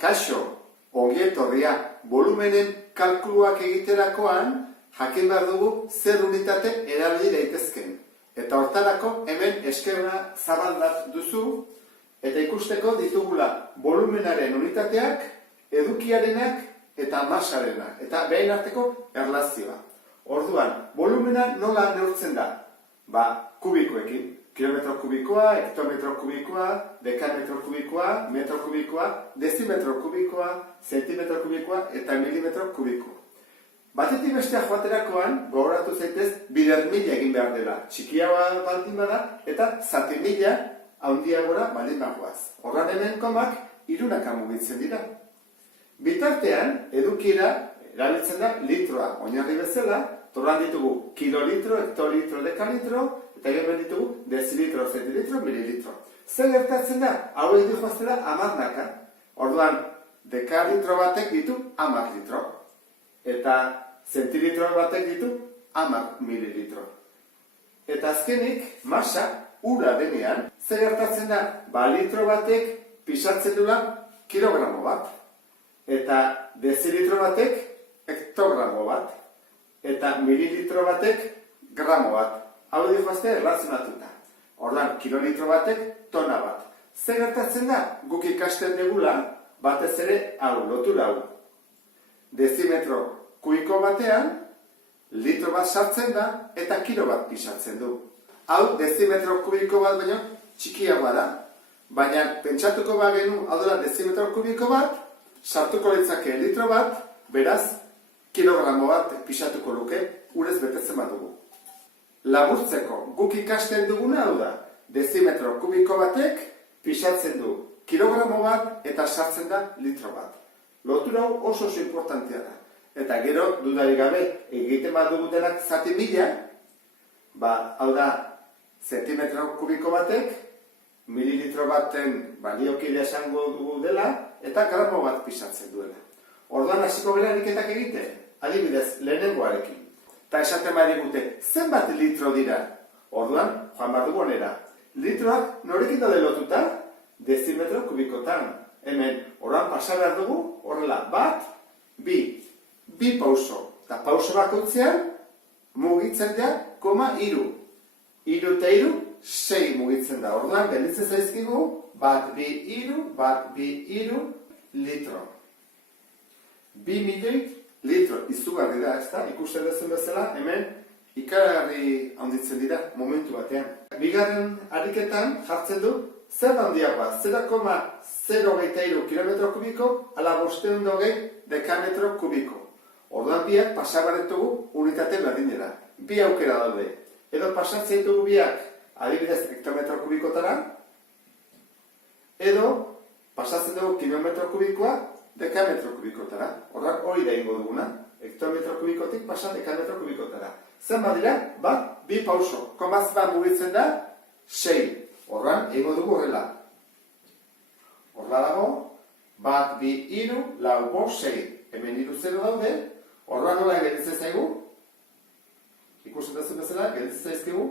Kaixo, ongi etorria, volumenen kalkuluak egiterakoan, jakin behar dugu zer unitate erabili daitezken. Eta hortarako hemen eskema zabal bat duzu, eta ikusteko ditugula volumenaren unitateak, edukiarenak eta masarenak, eta behin arteko erlazioa. Orduan, volumena nola neurtzen da? Kubikoekin. Kilometro kubikoa, hektometro kubikoa, dekametro kubikoa, metro kubikoa, dezimetro kubikoa, zentimetro kubikoa eta milimetro kubikoa. Batetik bestea joaterakoan, gogoratu zaitez, bider mila egin behar dela. Txikiagoa baldin bada eta zati mila handiagora baldin bagoaz. Horran hemen komak irunaka mugitzen dira. Bitartean, edukiera erabiltzen da litroa. Oinarri bezala, torran ditugu kilolitro, hektolitro, dekalitro, eta gero ditugu dezilitro, zentilitro, mililitro. Zer gertatzen da? Hauek dihoaztela 10 Orduan, dekalitro batek ditu 10 litro. Eta zentilitro batek ditu 10 mililitro. Eta azkenik, masa, ura denean, zer gertatzen da? Litro batek pisatzen dula kilogramo bat. Eta dezilitro batek hektogramo bat. Eta mililitro batek gramo bat. Hau dihoazte erlazionatuta. Ordan, kilolitro batek tona bat. Zer gertatzen da? Guk ikasten degula, batez ere hau, lotura hau. Dezimetro kubiko batean, litro bat sartzen da, eta kilo bat pisatzen du. Hau, dezimetro kubiko bat baino txikiagoa da. Baina, pentsatuko bagenu, adora dezimetro kubiko bat, sartuko litzake litro bat, beraz, kilogramo bat pisatuko luke, urez betetzen bat dugu. Laburtzeko, guk ikasten duguna hau da, dezimetro kubiko batek pisatzen du kilogramo bat eta sartzen da litro bat. Lotura hau oso importantea da. Eta gero, dudarik gabe, egiten bat dugutenak zati mila, hau da, zentimetro kubiko batek, mililitro baten baliokidea esango dugu dela, eta gramo bat pisatzen duela. Orduan hasiko gara ariketak egiten, adibidez, lehenengoarekin. Eta esaten badigute, zenbat litro dira? Orduan, joan behar dugu onera. Litroak norekin daude lotuta? Dezimetro kubikotan. Hemen, orduan pasa behar dugu, horrela, 1, 2 pauso. Eta pauso bakotzean, mugitzen da, 3. 3 eta 3, 6 mugitzen da. Orduan, gelditzen zaizkigu, 1, 2, 3, 1, 2, 3, litro. 2 milioi litro, izugarri da, ezta? Ikusten duzun bezala, hemen ikaragarri handitzen dira momentu batean. Bigarren ariketan jartzen du zer handiagoa, 0,023 kilometro kubiko ala 520 dekametro kubiko. Orduan biak pasabaretugu unitate berdinera. Bi aukera daude. Edo pasatzen dugu biak adibidez hektometro kubikotara, edo pasatzen dugu kilometro kubikoa dekametro kubikotara. Orduan hori da ingo duguna. Hektometro kubikotik pasa dekametro kubikotara. Zen badira? 2 pauso. Komaz bat mugitzen da? 6. Orduan ingo dugu horrela. Horrela dago, 1, 2, 3, 4, 5, 6. Hemen 3 0 daude. Orduan nola gelditzen zaigu? Ikusten duzun bezala, gelditzen zaizkigu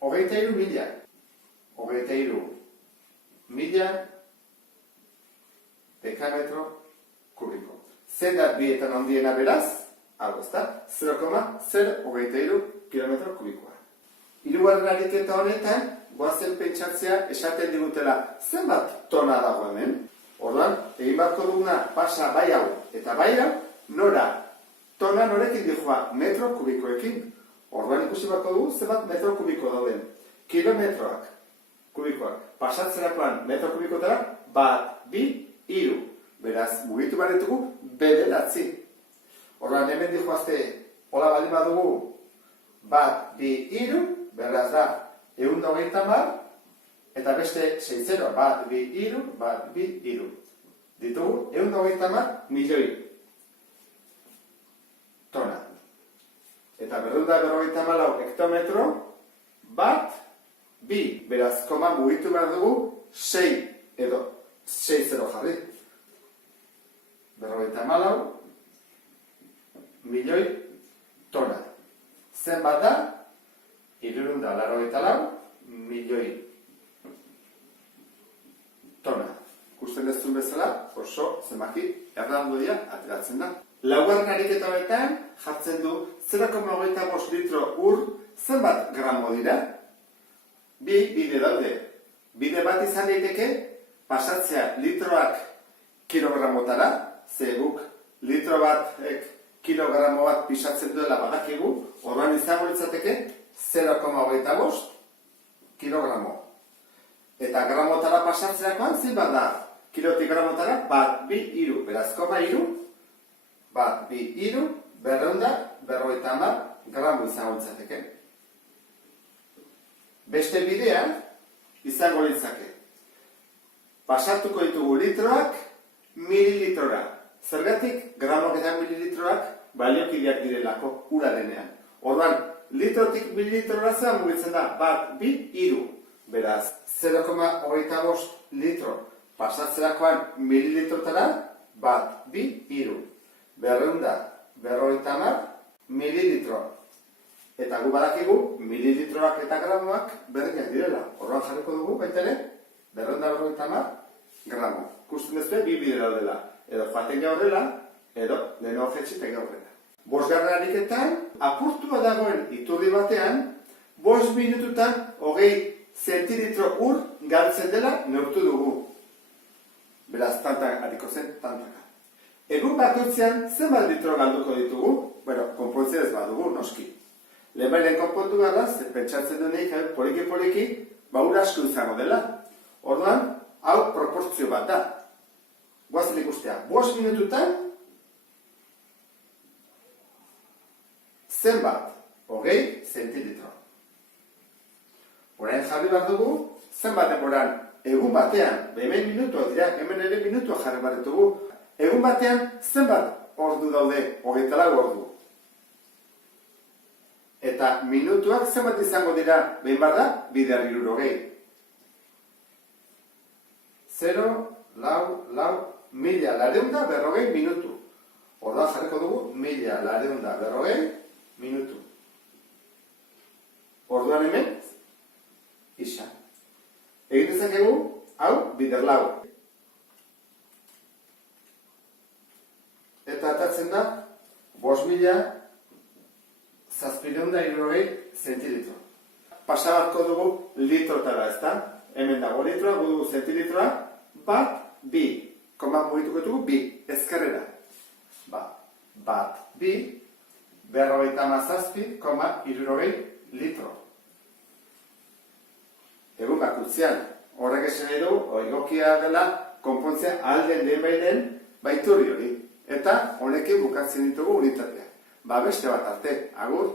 23.000. 23.000 dekametro kubiko. Zer da bietan handiena beraz? Hau ez da, 0,023 kilometro kubikoa. Hirugarren ariketa honetan, goazen pentsatzea esaten digutela zenbat tona dago hemen. Orduan, egin barko duguna pasa bai hau eta bai hau, nora? Tona norekin dijoa metro kubikoekin. Orduan ikusi barko dugu zenbat metro kubiko dauden. Kilometroak kubikoak. Pasatzerakoan metro kubikotara, 1, 2, 3. Beraz, mugitu baretugu, 9. Orduan, hemen dijoazte, hola baldin badugu, 1, 2, 3, beraz da, 130, eta beste 6-0, 1, 2, 3, 1, 2, 3. Ditugu, 130 milioi tona. Eta 254 hektometro, 1, 2, beraz, koma mugitu behar dugu, 6 edo 6-0 jarri. 254 milioi tona. Zenbat da? 384 milioi tona. Ikusten dezun bezala, oso zenbaki erraldoia ateratzen da. Laugarren ariketa honetan jartzen du 0,25 litro ur zenbat gramo dira? Bi bide daude. Bide bat izan daiteke pasatzea litroak kilogramotara, ze guk litro bat kilogramo bat pisatzen duela badakigu, orduan izango litzateke 0,25 kilogramo. Eta gramotara pasatzerakoan zenbat da? Kilotik gramotara bat, bi, hiru. Beraz, koma hiru, bat, bi, hiru, 250 gramo izango litzateke. Beste bidea izango litzake. Pasatuko ditugu litroak mililitrora. Zergatik gramoak eta mililitroak baliokideak direlako ura denean. Orduan, litrotik mililitrora zer mugitzen da, bat, bi, hiru. Beraz, 0,25 litro pasatzerakoan mililitrotara, bat, bi, hiru. 250 mililitro. Eta gu badakigu, mililitroak eta gramoak berdinak direla. Orduan jarriko dugu, baita ere, 250 gramo. Kusten ez bi bide daudela. Edo joaten horrela, edo lehenago jetxiten horrela. Bosgarren ariketan, apurtua dagoen iturri batean, 5 minututan 20 zentilitro ur galtzen dela neurtu dugu. Beraz, tantak hariko zen, tantaka. Egun bakoitzean zenbat litro galduko ditugu? Bueno, konpontzea ez badugu, noski. Lehenbailen konpontu gara, pentsatzen duenik, poliki-poliki, ura asko izango dela. Orduan, hau proportzio bat da. Guazen ikustea, 5 minututan, zenbat, 20 zentilitro. Orain jarri behar dugu, zenbat denboran, egun batean, hemen minutua dira, hemen ere minutua jarri behar dugu. Egun batean, zenbat ordu daude, 24 ordu. Eta minutuak zenbat izango dira, behin behar da, bider 60. 0, lau, 1040 minutu. Orduan jarriko dugu, 1040 minutu. Orduan hemen, isa. Egin dezakegu, hau, bider lau. Eta atatzen da, 5.760 zentilitro. Pasabarko dugu litrotara, ez da? Hemen dago litroa, dugu zentilitra, bat, bi. Koma mugituko dugu, bi, ezkerrera. Bat, bi, 57,60 litro. Egun bakutzean, horrek esan edo, egokia dela, konpontzea alden den baiden, baiturri hori. Eta honekin bukatzen ditugu unitatea. Beste bat arte, agur.